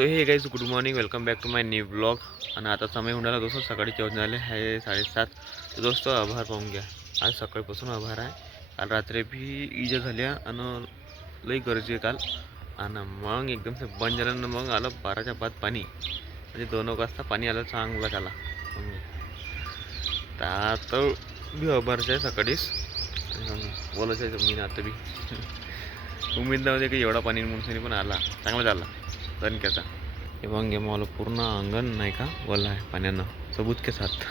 So hey guys good morning, welcome back to my new blog. आणि आता समय होणार दोस्तों सकाळी जेवण झाले आहे 7:30. तर दोस्तों आभार पाहून घ्या, आज सकाळपासून आभार आहे. काल रात्री भी इजा झाल्या आणि लई गरजे काल. आणि मग एकदम से बंद झालं. मग आलं 12च्या बाद पाणी, म्हणजे 2 वाजता पाणी आलं चांगलं त्याला. तर आता बी आभारच आहे सकाळीच बोलायचं आहे मी आता बी उमेद नव्हते की एवढा पाणी म्हणून पण आला, चांगला झाला दणक्याचा. हे मग मला पूर्ण अंगण नाही का वला आहे पाण्यानं सबूत के साथ.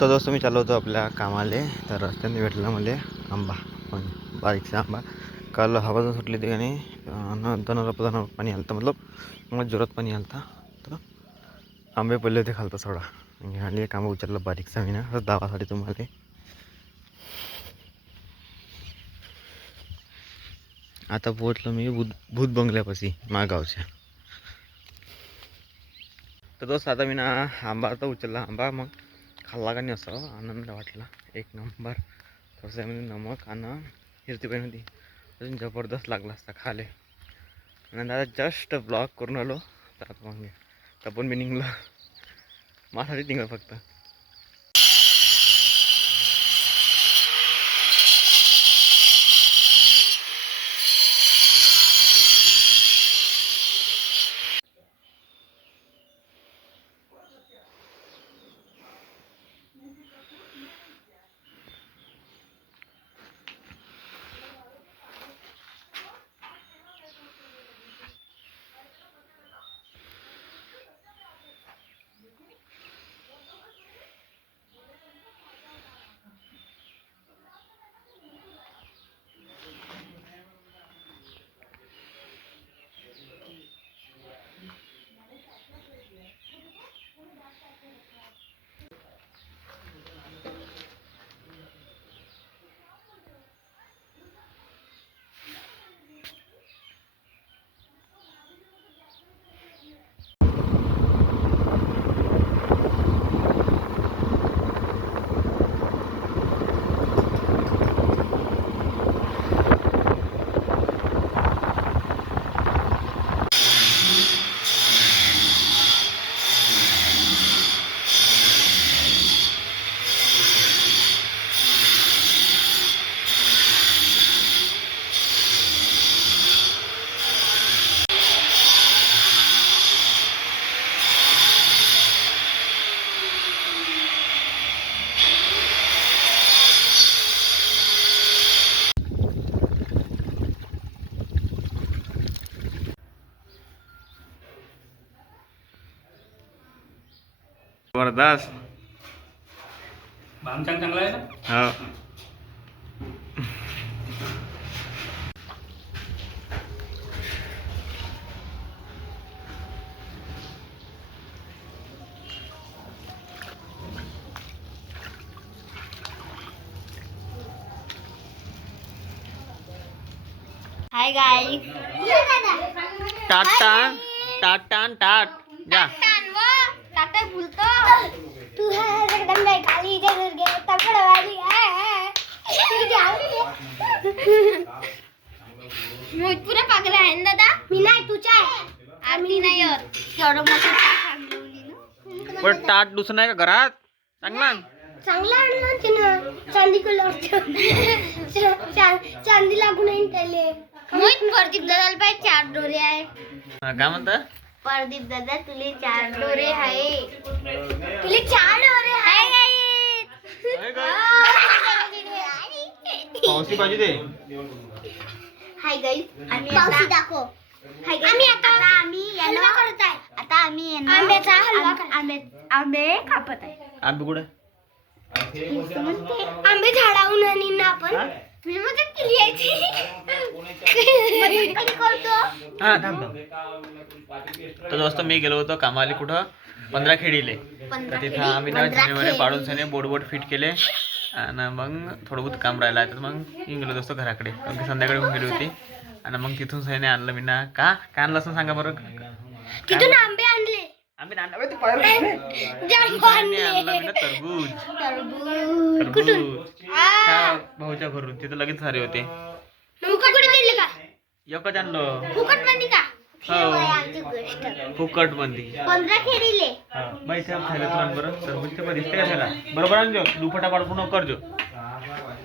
तर दोस्तों मी चाललो होतो आपल्या कामाले, तर रस्त्याने भेटला मला आंबा, पण बारीकसा आंबा. काल हवा जर सुटली होती आणि दनावर पाणी आलं, मतलब मग जोरात पाणी आलं. तर आंबे पडले होते खालतं सोडा आणि एक आंबा उचलला बारीकसा मी ना दावासाठी तुम्हाला. आता पोहोचलो मी भूत बंगल्यापाशी मागावच्या. तर दोस्त आता मी ना आंबा तर उचलला आंबा, मग खाल्ला का नाही असं आनंद वाटला एक नंबर. थोडंसं नमक आणि हिरती पण होती, अजून जबरदस्त लागला असता खाले. आणि आता जस्ट ब्लॉग करून आलो. तर आता मग तपन मी निघलो, माझ्यासाठी निघलं फक्त. जबरदस्त भांग चांगला आहे ना. हो. हाय गाइस, टाटा टाटा टाट जा. टाटा बोलतो तू है एकदम नहीं खाली इधर उधर गया तकड़ वाली है तू क्या मुझ पूरा पागल आहे ना दादा. मी नाही तुझ्या आहे आम्ही नाही होत एवढं मोठं सांगली ना. पण टाट दुसरं नाही का घरात चांगला चांगला आणला तिनं चांदी कलर चांदी लागून नाही त्याले. मोहित प्रदीप दादाला पाहिजे 4 डोरे आहे. काय म्हणता प्रदीप दादा तुले 4 डोरे आहे. तुले 4 डोरे आहे पावसी पाहिजे ते. हाय गाईस आम्ही पावसी दाखव. हाय गाईस आम्ही हलवा करत आहे. आता आम्ही आंब्याचा हलवा आंबे कापत आहे. आंबे कुठे आंबे झाडावून आणि ना आपण मी मदत केली आहे. करतो हा थांब. तर दोस्त मी गेलो होतो कामाला कुठं 15 खेडीले. तर तिथं आम्ही ना जिनेमध्ये पाडून सने बोर्ड फिट केले आणि मग थोडं बहुत काम राहिलं. तर मग मी गेलो दोस्त घराकडे, मग संध्याकाळी होऊन गेली होती. आणि मग तिथून सने आणलं मी ना. का आणलं असं सांगा बरं. तिथून आंबे आणले. आम्ही तरबूज भाऊच्या घरून तिथं लगेच सारे होते. एकच आणलं फुकट मध्ये का हो फुकट मध्ये 15 खेळले बाई त्या खायला तुला बरं तरबूज ते दिसते का त्याला बरोबर आणजो दुपटा पाडू न करजो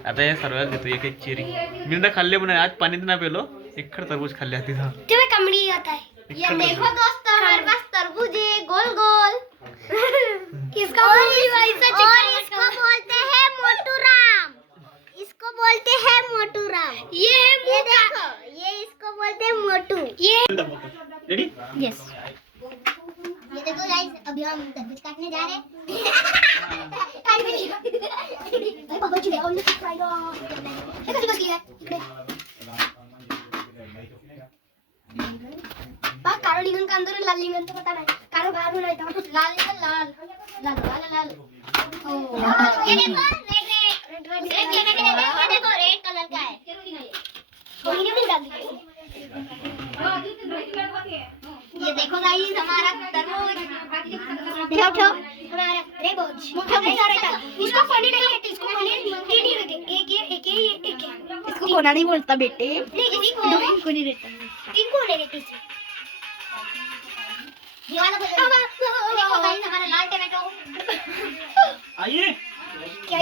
आता हे सर्वात घेतो एक एक चेरी मी ना खाल्ले पण आज पाणी ना पेलो एक तरबूज खाल्ले आधी था तुम्हें कमड़ी आता है ये देखो दोस्तों हमारे पास तरबूज है गोल गोल किसका और इसको बोलते हैं मोटू राम इसको बोलते हैं मोटू राम ये देखो ये इसको बोलते हैं मोटू ये रेडी यस ये देखो गाइस अभी हम तरबूज काटने जा रहे हैं काट भी भाई पापा जी और लिख पाएगा ये कैसे बस लिया इकडे बा काळो लिंगन का अंदर लाल लिंगन तो पता नाही काळो बाहेर नाही तो लाल लिंगन लाल लाल लाल लाल हो ये देखो रेड ये देखो रेड कलर का है कोई नहीं डाल ये देखो गाइस हमारा तरबूज ठो ठो हमारा तरबूज इसको फनी नहीं है इसको फनी नहीं रहते एक इसको कोना नहीं बोलता बेटे नहीं कोनी रहता तीन को ले लेते ये वाला देखो गाइस हमारा लाल टमाटो आइए क्या